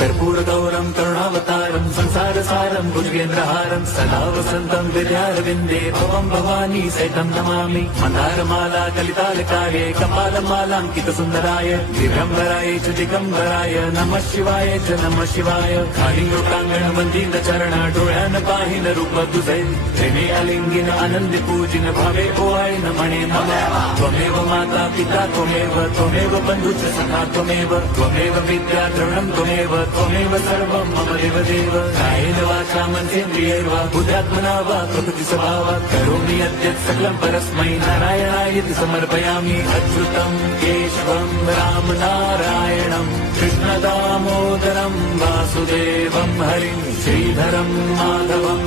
कर्पूरगौरं करुणावतारं संसारसारं भुजगेन्द्रहारं सदा वसन्तं विद्यारविन्दे भवं भवानी सहितं नमामि मन्दारमाला कलितालकाये कपालमालाङ्कितसुन्दराय दिगम्बराय च दिगम्बराय नमः शिवाय च नमः शिवाय खाली लोकांगण वंदित चरण डोळ्यान पाहिन रूप तुझे प्रेमे अलिंगिन आनंद पूजिन भावे ओवाळीन म्हणे मला त्वमेव माता पिता त्वमेव बंधुच सखा त्वमेव विद्या द्रवणं त्वमेव सर्वं मम देव कायेन वाचा मनसेन्द्रियैर्वा बुद्ध्यात्मना वा प्रकृति स्वभावात् करोमि यद्यत् सकलं परस्मै नारायणायति समर्पयामि अच्युतं केशवं राम नारायणं कृष्णदामोदरं वासुदेवं हरिं श्रीधरं माधवं